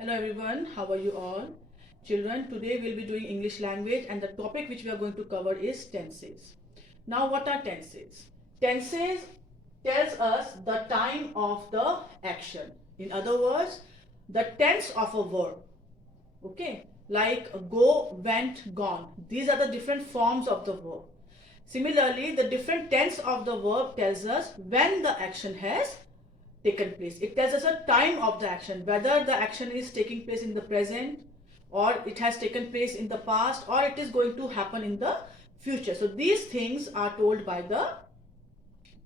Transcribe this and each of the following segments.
Hello everyone, how are you all? Children, today we'll be doing English language and the topic which we are going to cover is tenses. Now what are tenses? Tenses tells us the time of the action. In other words, the tense of a verb. Okay, like go, went, gone. These are the different forms of the verb. Similarly, the different tense of the verb tells us when the action has taken place. It tells us a time of the action, whether the action is taking place in the present or it has taken place in the past or it is going to happen in the future. So these things are told by the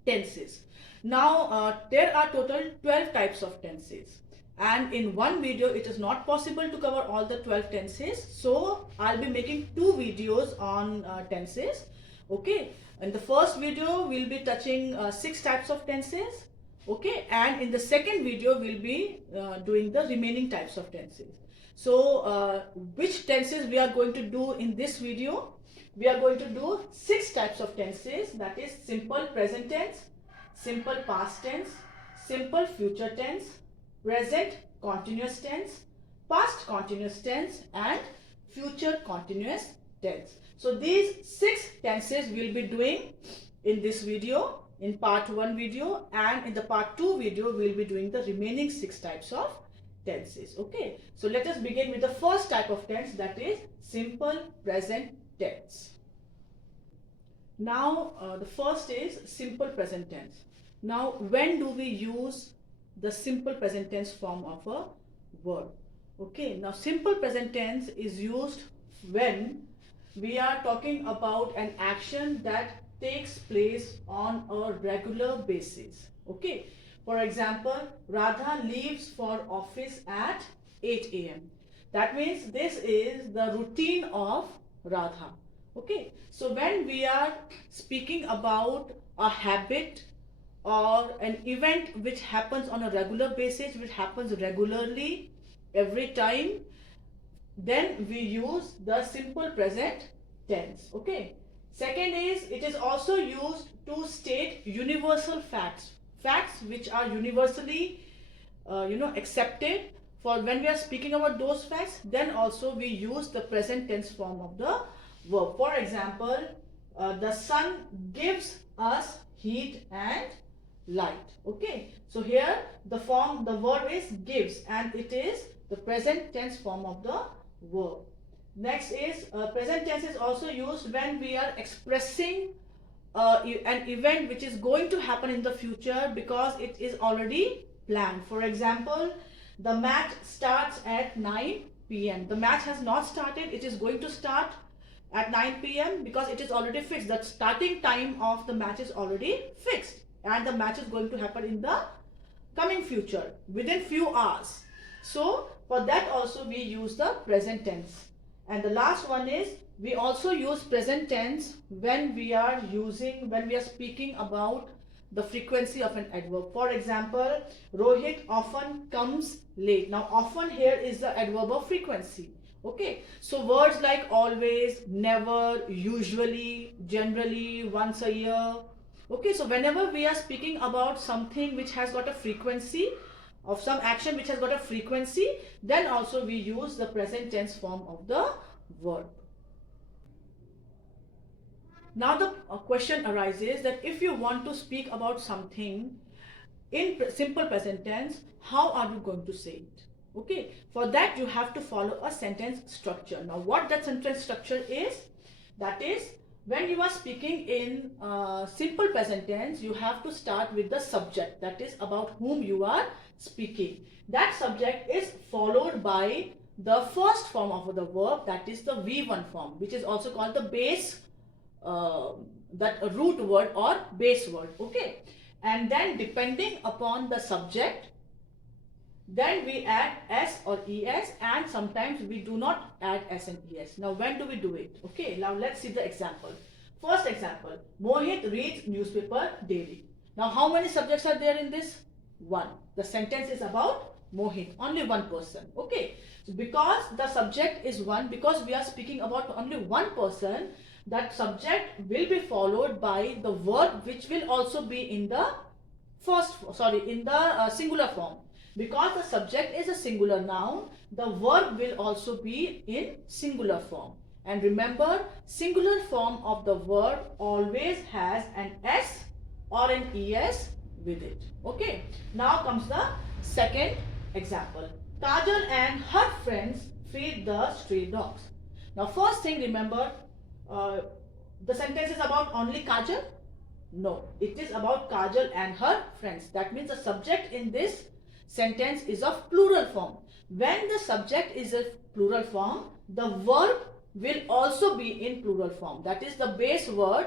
tenses. Now there are total 12 types of tenses, and in one video it is not possible to cover all the 12 tenses, so I'll be making two videos on tenses. Okay, in the first video we'll be touching 6 types of tenses. Okay, and in the second video we'll be doing the remaining types of tenses. So which tenses we are going to do in this video? We are going to do 6 types of tenses, that is simple present tense, simple past tense, simple future tense, present continuous tense, past continuous tense and future continuous tense. So these 6 tenses we'll be doing in this video, in part 1 video, and in the part 2 video we'll be doing the remaining 6 types of tenses. Okay, so let us begin with the first type of tense, that is simple present tense. Now the first is simple present tense. Now when do we use the simple present tense form of a verb? Okay, now simple present tense is used when we are talking about an action that takes place on a regular basis. Okay, for example, Radha leaves for office at 8 a.m. That means this is the routine of Radha. Okay, so when we are speaking about a habit or an event which happens on a regular basis, which happens regularly every time, then we use the simple present tense. Okay, second is it is also used to state universal facts, facts which are universally accepted. For when we are speaking about those facts, then also we use the present tense form of the verb. For example, the sun gives us heat and light. Okay, so here the verb is gives and it is the present tense form of the verb. Next is present tense is also used when we are expressing an event which is going to happen in the future because it is already planned. For example, the match starts at 9 p.m. The match has not started, it is going to start at 9 p.m. because it is already fixed. The starting time of the match is already fixed and the match is going to happen in the coming future within few hours. So for that also we use the present tense. And the last one is we also use present tense when we are speaking about the frequency of an adverb. For example, Rohit often comes late. Now often here is the adverb of frequency. Okay, so words like always, never, usually, generally, once a year. Okay, so whenever we are speaking about something which has got a frequency, of some action which has got a frequency, then also we use the present tense form of the verb. Now the question arises that if you want to speak about something in simple present tense, how are you going to say it? Okay, for that you have to follow a sentence structure. Now what that sentence structure is, that is when you are speaking in simple present tense, you have to start with the subject, that is about whom you are speaking. That subject is followed by the first form of the verb, that is the V1 form, which is also called the base, that root word or base word. Okay, and then depending upon the subject, then we add s or es, and sometimes we do not add s and es. Now when do we do it? Okay, now let's see the example. First example, Mohit reads newspaper daily. Now how many subjects are there in this? One. The sentence is about Mohit, only one person. Okay, so because the subject is one, because we are speaking about only one person, that subject will be followed by the verb which will also be in the singular form. Because the subject is a singular noun, the verb will also be in singular form. And remember, singular form of the verb always has an S or an ES with it. Okay. Now comes the second example. Kajal and her friends feed the stray dogs. Now first thing, remember, the sentence is about only Kajal? No, it is about Kajal and her friends. That means the subject in this sentence is of plural form. When the subject is a plural form, the verb will also be in plural form. That is, the base word,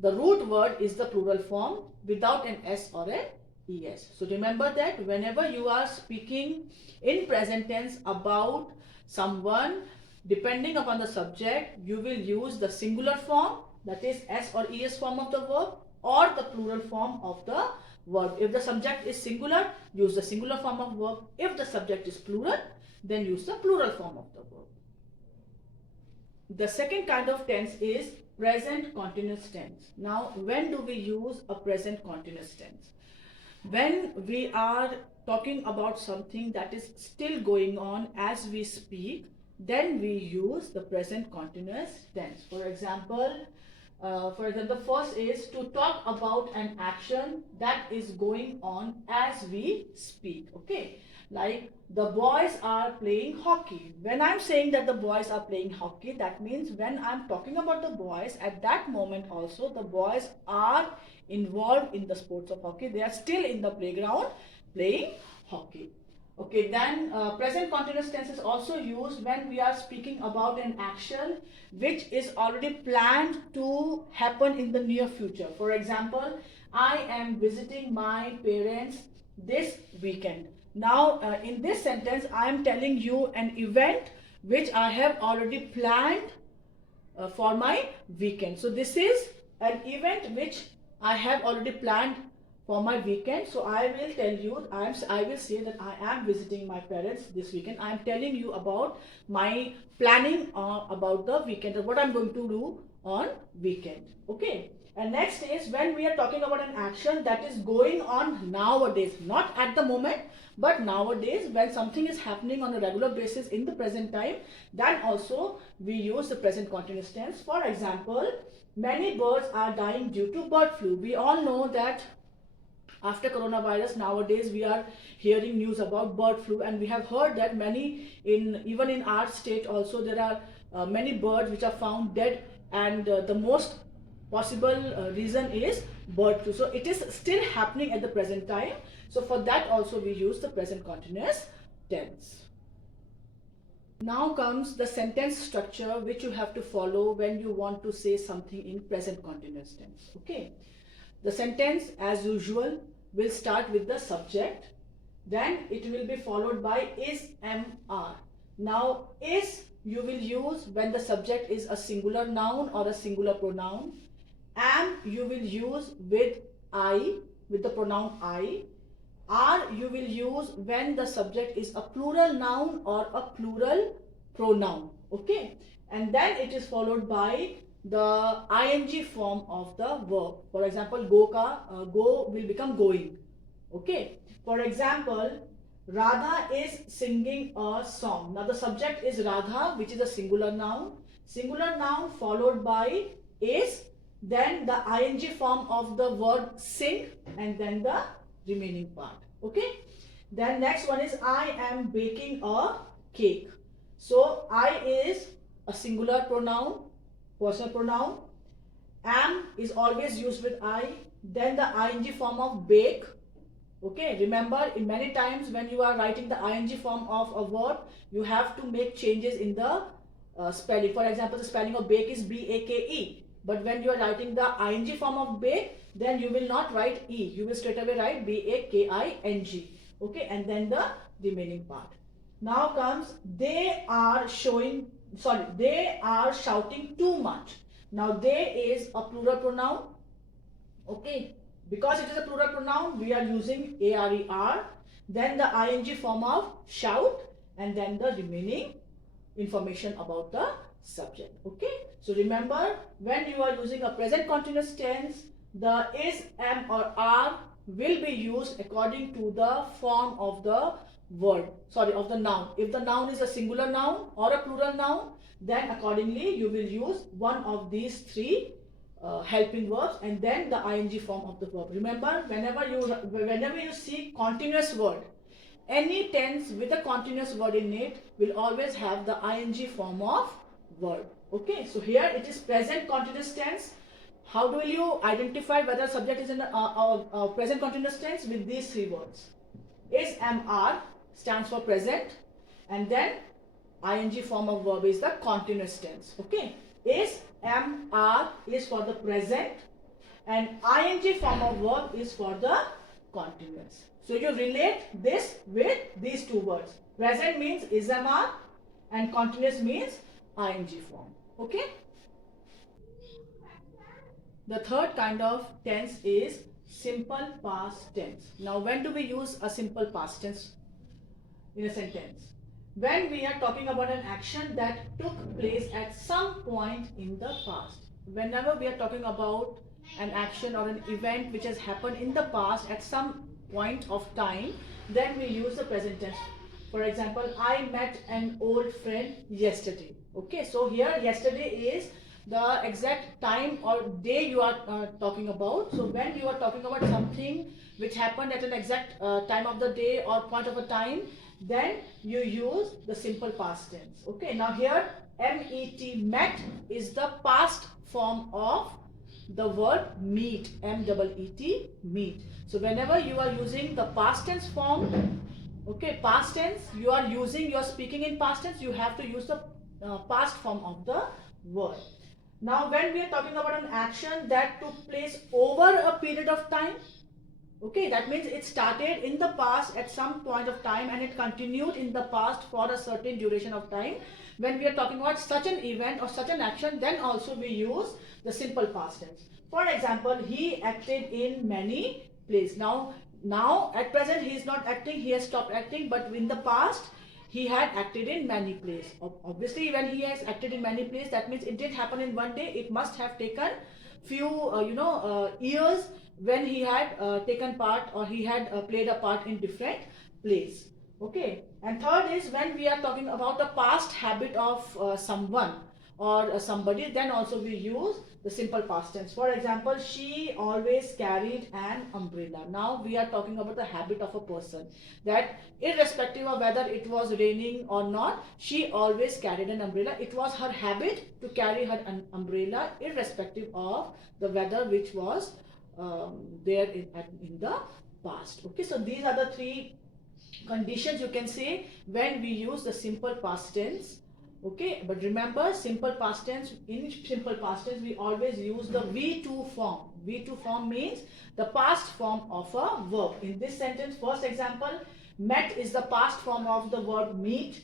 the root word is the plural form without an S or an ES. So remember that whenever you are speaking in present tense about someone, depending upon the subject, you will use the singular form, that is S or ES form of the verb, or the plural form of the verb. If the subject is singular, use the singular form of verb. If the subject is plural, then use the plural form of the verb. The second kind of tense is present continuous tense. Now, when do we use a present continuous tense? When we are talking about something that is still going on as we speak, then we use the present continuous tense. For example, the first is to talk about an action that is going on as we speak. Okay, like the boys are playing hockey. When I'm saying that the boys are playing hockey, that means when I'm talking about the boys, at that moment also the boys are involved in the sports of hockey. They are still in the playground playing hockey. Okay, then present continuous tense is also used when we are speaking about an action which is already planned to happen in the near future. For example, I am visiting my parents this weekend. Now, in this sentence, I am telling you an event which I have already planned for my weekend. So this is an event which I have already planned for my weekend. So I will tell you, I will say that I am visiting my parents this weekend. I am telling you about my planning about the weekend, what I'm going to do on weekend. Okay. And next is when we are talking about an action that is going on nowadays, not at the moment, but nowadays, when something is happening on a regular basis in the present time, then also we use the present continuous tense. For example, many birds are dying due to bird flu. We all know that after coronavirus, nowadays we are hearing news about bird flu, and we have heard that even in our state also, there are many birds which are found dead, and the most possible reason is bird flu. So it is still happening at the present time. So for that also we use the present continuous tense. Now comes the sentence structure which you have to follow when you want to say something in present continuous tense. Okay. The sentence, as usual, will start with the subject. Then it will be followed by is, am, are. Now, is you will use when the subject is a singular noun or a singular pronoun. Am you will use with I, with the pronoun I. Are you will use when the subject is a plural noun or a plural pronoun. Okay. And then it is followed by the ing form of the verb. For example, go will become going. Okay. For example, Radha is singing a song. Now the subject is Radha, which is a singular noun. Singular noun followed by is, then the ing form of the verb sing, and then the remaining part. Okay. Then next one is I am baking a cake. So I is a singular pronoun, personal pronoun. Am is always used with I. Then the ing form of bake. Okay, remember, in many times when you are writing the ing form of a verb, you have to make changes in the spelling. For example, the spelling of bake is B-A-K-E. But when you are writing the ing form of bake, then you will not write E. You will straight away write B-A-K-I-N-G. Okay, and then the remaining part. Now comes, they are shouting too much. Now, they is a plural pronoun. Okay, because it is a plural pronoun, we are using A-R-E-R. Then the ing form of shout, and then the remaining information about the subject. Okay, so remember, when you are using a present continuous tense, the is, am or are will be used according to the form of the word, of the noun. If the noun is a singular noun or a plural noun, then accordingly you will use one of these three helping verbs and then the ing form of the verb. Remember, whenever you see continuous word, any tense with a continuous word in it will always have the ing form of word. Okay, so here it is present continuous tense. How do you identify whether subject is in a present continuous tense? With these three words. Is, am, are stands for present, and then ing form of verb is the continuous tense. Okay, is, am, are is for the present, and ing form of verb is for the continuous. So you relate this with these two words. Present means is, am, are, and continuous means ing form. Okay. The third kind of tense is simple past tense. Now, when do we use a simple past tense in a sentence? When we are talking about an action that took place at some point in the past. Whenever we are talking about an action or an event which has happened in the past at some point of time, then we use the present tense. For example, I met an old friend yesterday. Okay, so here yesterday is the exact time or day you are talking about. So when you are talking about something which happened at an exact time of the day or point of a time, then you use the simple past tense. Okay, now here met, met is the past form of the word meet, M-E-E-T, meet. So whenever you are using the past tense form, okay, past tense, you are speaking in past tense, you have to use the past form of the word. Now, when we are talking about an action that took place over a period of time, okay, that means it started in the past at some point of time and it continued in the past for a certain duration of time. When we are talking about such an event or such an action, then also we use the simple past tense. For example, he acted in many plays. Now at present he is not acting, he has stopped acting, but in the past he had acted in many plays. Obviously, when he has acted in many plays, that means it didn't happen in one day. It must have taken few years when he had taken part or he had played a part in different plays. Okay, and third is when we are talking about the past habit of someone or somebody, then also we use the simple past tense. For example, she always carried an umbrella. Now we are talking about the habit of a person, that irrespective of whether it was raining or not, she always carried an umbrella. It was her habit to carry her umbrella irrespective of the weather which was there in the past. Okay, so these are the three conditions you can say when we use the simple past tense. Okay, but remember, simple past tense, in simple past tense we always use the V2 form. V2 form means the past form of a verb. In this sentence, first example, met is the past form of the verb meet,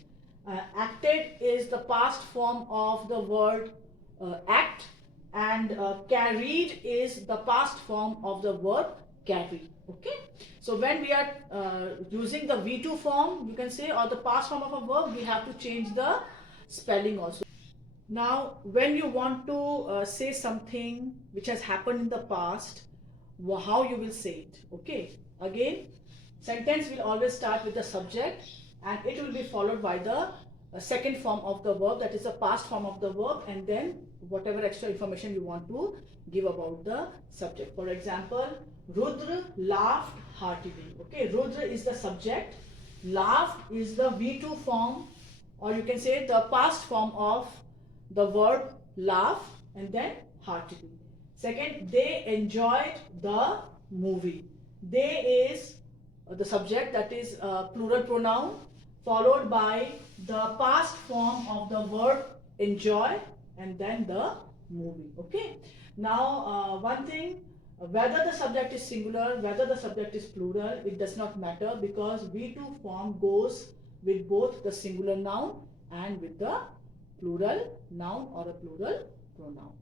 acted is the past form of the word act, and carried is the past form of the verb carry. Okay, so when we are using the V2 form, you can say, or the past form of a verb, we have to change the spelling also. Now, when you want to say something which has happened in the past, how you will say it? Okay, again, sentence will always start with the subject and it will be followed by the second form of the verb, that is the past form of the verb, and then whatever extra information you want to give about the subject. For example, Rudra laughed heartily. Okay, Rudra is the subject, laughed is the V2 form, or you can say the past form of the verb laugh, and then heartily. Second, they enjoyed the movie. They is the subject, that is plural pronoun, followed by the past form of the verb enjoy, and then the movie. Okay. Now, one thing, whether the subject is singular, whether the subject is plural, it does not matter, because V2 form goes with both the singular noun and with the plural noun or a plural pronoun.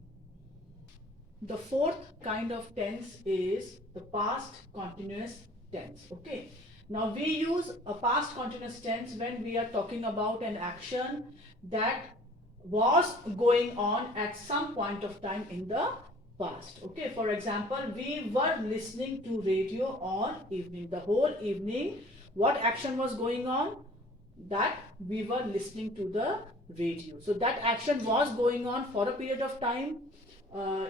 The fourth kind of tense is the past continuous tense. Okay. Now we use a past continuous tense when we are talking about an action that was going on at some point of time in the past. Okay, for example, we were listening to radio on evening. The whole evening, what action was going on? That we were listening to the radio. So that action was going on for a period of time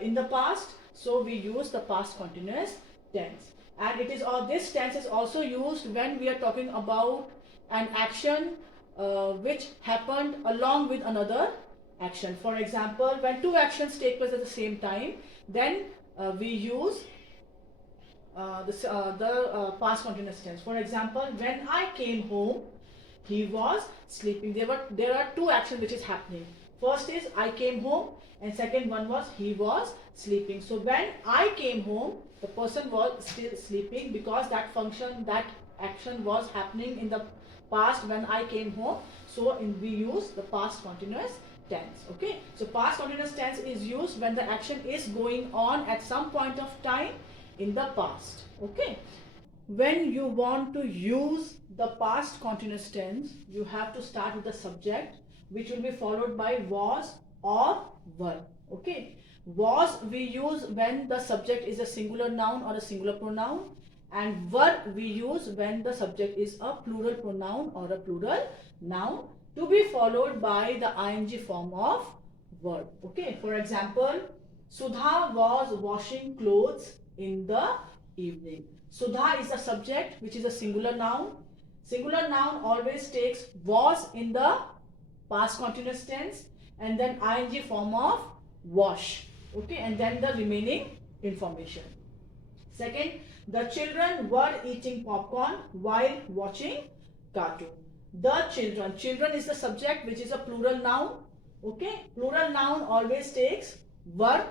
in the past. So we use the past continuous tense. And it is this tense is also used when we are talking about an action which happened along with another action. For example, when two actions take place at the same time, then we use the past continuous tense. For example, when I came home, he was sleeping. There are two actions which is happening. First is I came home, and second one was he was sleeping. So when I came home, the person was still sleeping because that action was happening in the past when I came home. So we use the past continuous tense. Okay, so past continuous tense is used when the action is going on at some point of time in the past. Okay, when you want to use the past continuous tense, you have to start with the subject, which will be followed by was or were. Okay, was we use when the subject is a singular noun or a singular pronoun, and were we use when the subject is a plural pronoun or a plural noun, to be followed by the ing form of verb. Okay, for example, Sudha was washing clothes in the evening. Sudha is a subject which is a singular noun. Singular noun always takes was in the past continuous tense and then ing form of wash. Okay, and then the remaining information. Second, the children were eating popcorn while watching cartoon. The children. Children is the subject which is a plural noun. Okay, plural noun always takes were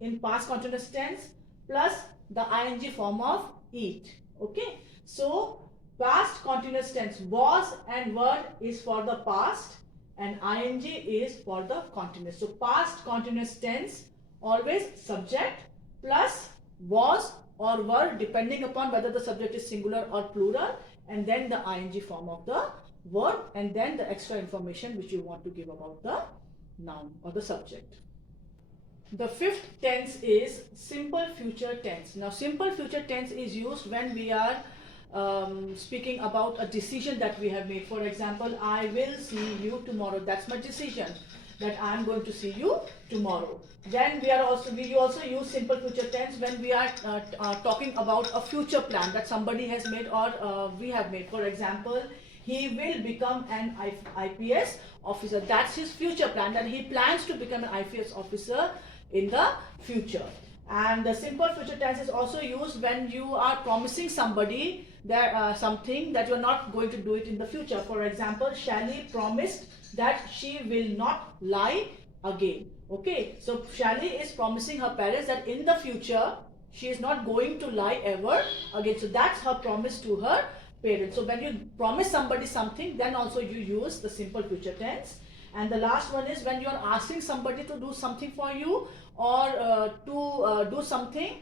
in past continuous tense plus the ing form of eat. Okay, so past continuous tense was and were is for the past and ing is for the continuous. So past continuous tense always subject plus was or were depending upon whether the subject is singular or plural, and then the ing form of the verb, and then the extra information which you want to give about the noun or the subject. The fifth tense is simple future tense. Now simple future tense is used when we are speaking about a decision that we have made. For example, I will see you tomorrow. That's my decision, that I am going to see you tomorrow. Then we also use simple future tense when we are talking about a future plan that somebody has made or we have made. For example, he will become an IPS officer. That's his future plan, that he plans to become an IPS officer in the future. And the simple future tense is also used when you are promising somebody that something that you are not going to do it in the future. For example, Shally promised that she will not lie again. Okay, so Shally is promising her parents that in the future she is not going to lie ever again. So that's her promise to her parents. So when you promise somebody something, then also you use the simple future tense. And the last one is when you are asking somebody to do something for you or to do something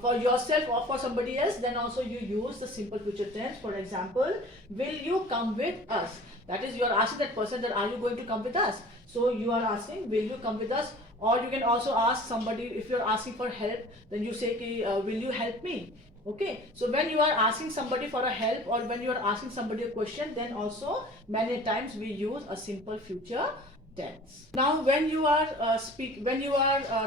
for yourself or for somebody else, then also you use the simple future tense. For example, will you come with us? That is, you are asking that person that are you going to come with us? So you are asking, will you come with us? Or you can also ask somebody, if you are asking for help, then you say, will you help me? Okay, so when you are asking somebody for a help or when you are asking somebody a question, then also many times we use a simple future tense. Now when you are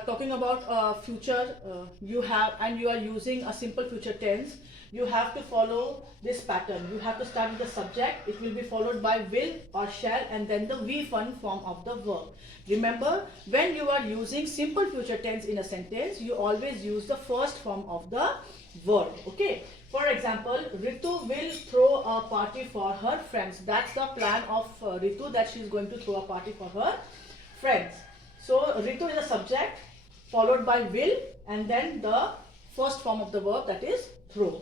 talking about future, you are using a simple future tense, you have to follow this pattern. You have to start with the subject, it will be followed by will or shall, and then the V1 form of the verb. Remember, when you are using simple future tense in a sentence, you always use the first form of the verb. Okay, for example, Ritu will throw a party for her friends. That's the plan of Ritu, that she is going to throw a party for her friends. So Ritu is a subject followed by will and then the first form of the verb, that is throw.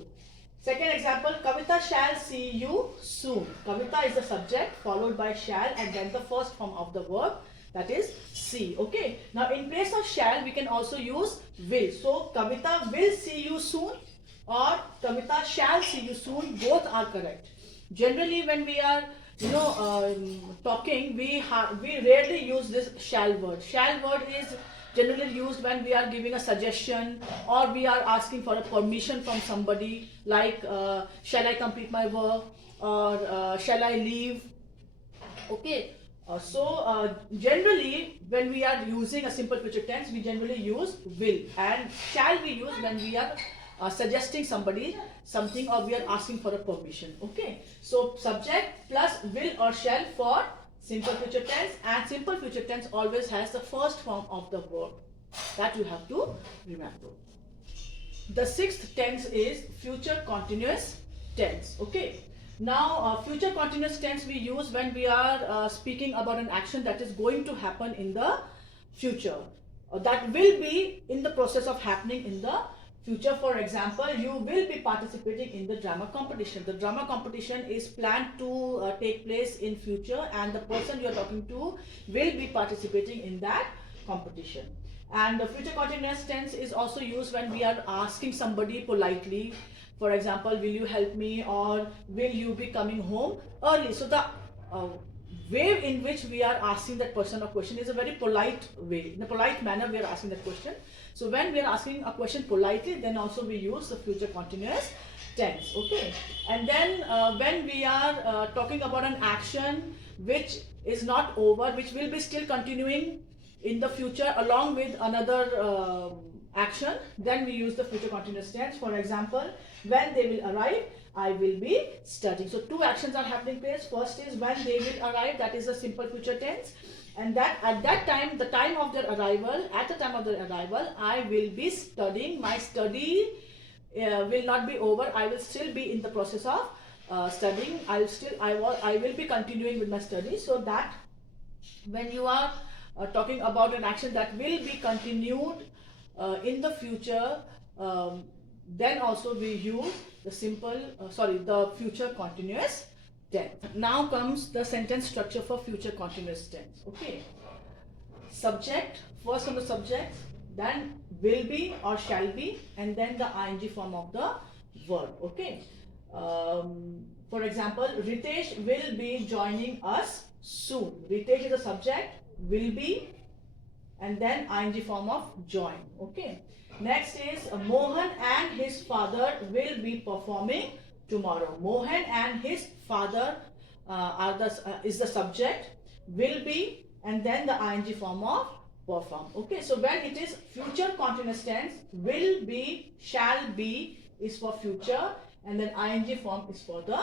Second example, Kavita shall see you soon. Kavita is the subject followed by shall and then the first form of the verb, that is see. Okay, now in place of shall we can also use will. So Kavita will see you soon or Kavita shall see you soon, both are correct. Generally when we are talking, we rarely use this shall word. Shall word is generally used when we are giving a suggestion or we are asking for a permission from somebody, like shall I complete my work, or shall I leave. Okay, generally when we are using a simple future tense, we generally use will, and shall we use when we are suggesting somebody something or we are asking for a permission. Okay, so subject plus will or shall for simple future tense, and simple future tense always has the first form of the verb. That you have to remember. The sixth tense is future continuous tense. Okay, now future continuous tense we use when we are speaking about an action that is going to happen in the future, that will be in the process of happening in the future. For example, you will be participating in the drama competition. The drama competition is planned to take place in future, and the person you are talking to will be participating in that competition. And the future continuous tense is also used when we are asking somebody politely. For example, will you help me, or will you be coming home early? So the way in which we are asking that person a question is a very polite way. In a polite manner we are asking that question. So when we are asking a question politely, then also we use the future continuous tense. Okay, and then when we are talking about an action which is not over, which will be still continuing in the future along with another action, then we use the future continuous tense. For example, when they will arrive, I will be studying. So two actions are happening place. First is when they will arrive, that is a simple future tense, and that at that time, the time of their arrival, at the time of their arrival, I will be studying. My study will not be over. I will still be in the process of studying. I will be continuing with my study. So that when you are talking about an action that will be continued in the future, then also we use the the future continuous tense. Now comes the sentence structure for future continuous tense. Okay, subject, first on the subject, then will be or shall be, and then the ing form of the verb. Okay, for example, Ritesh will be joining us soon. Ritesh is the subject, will be, and then ing form of join. Okay, next is Mohan and his father will be performing tomorrow. Mohan and his father is the subject, will be, and then the ing form of perform. Okay, so when it is future continuous tense, will be, shall be is for future, and then ing form is for the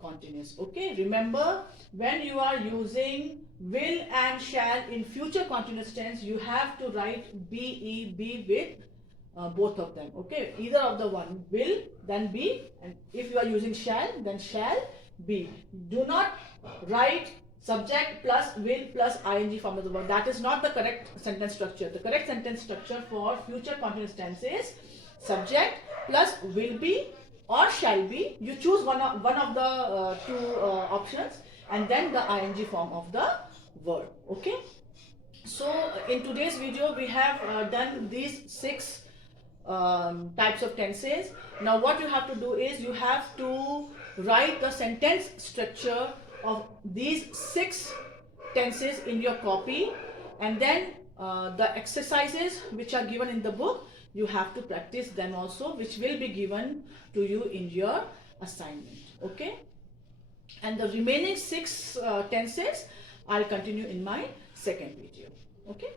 continuous. Okay, remember, when you are using will and shall in future continuous tense, you have to write be with both of them. Okay, either of the one, will then be, and if you are using shall, then shall be. Do not write subject plus will plus ing form of the verb. That is not the correct sentence structure. The correct sentence structure for future continuous tense is subject plus will be or shall be. You choose one of the two options, and then the ing form of the verb. Okay, so in today's video we have done these 6 types of tenses. Now what you have to do is you have to write the sentence structure of these 6 tenses in your copy, and then the exercises which are given in the book, you have to practice them also, which will be given to you in your assignment. Okay, and the remaining 6 tenses I'll continue in my second video. Okay.